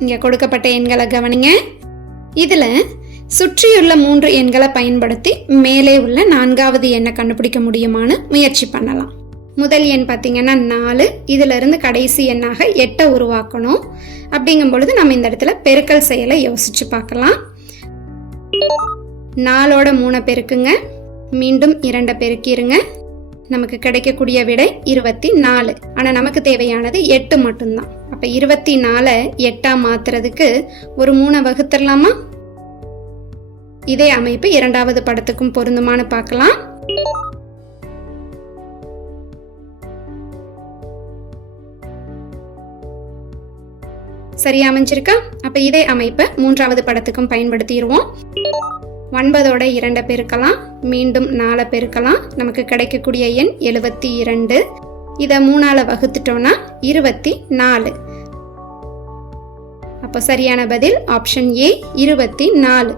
இங்கே கொடுக்கப்பட்ட எண்களை கவனிங்க. இதில் சுற்றியுள்ள 3 எண்களை பயன்படுத்தி மேலே உள்ள 4வது எண்ணை கண்டுபிடிக்க முடியுமான்னு முயற்சி பண்ணலாம். முதல் எண் பார்த்தீங்கன்னா 4. இதிலிருந்து கடைசி எண்ணாக 8 உருவாக்கணும். அப்படிங்கும் பொழுது நம்ம இந்த இடத்துல பெருக்கல் செயலை யோசிச்சு பார்க்கலாம். 4ஓட 3 பெருக்குங்க, மீண்டும் 2 பெருக்கிருங்க. நமக்கு கிடைக்கக்கூடிய விடை 24. ஆனால் நமக்கு தேவையானது 8 மட்டும்தான். அப்போ 24 8ஆ மாத்துறதுக்கு ஒரு 3 வகுத்துடலாமா? இதே அமைப்பு 2வது படத்துக்கும் பொருந்துமான்னு பார்க்கலாம். சரியா அமைஞ்சிருக்கா? அப்ப இதே அமைப்பை 3வது படத்துக்கும் பயன்படுத்திடுவோம். 9ஓட 2 பெருக்கலாம், மீண்டும் 4 பெருக்கலாம். நமக்கு கிடைக்கக்கூடிய எண் 72. இதை 3ஆல வகுத்துட்டோம்னா 24. அப்போ சரியான பதில் ஆப்ஷன் ஏ 24.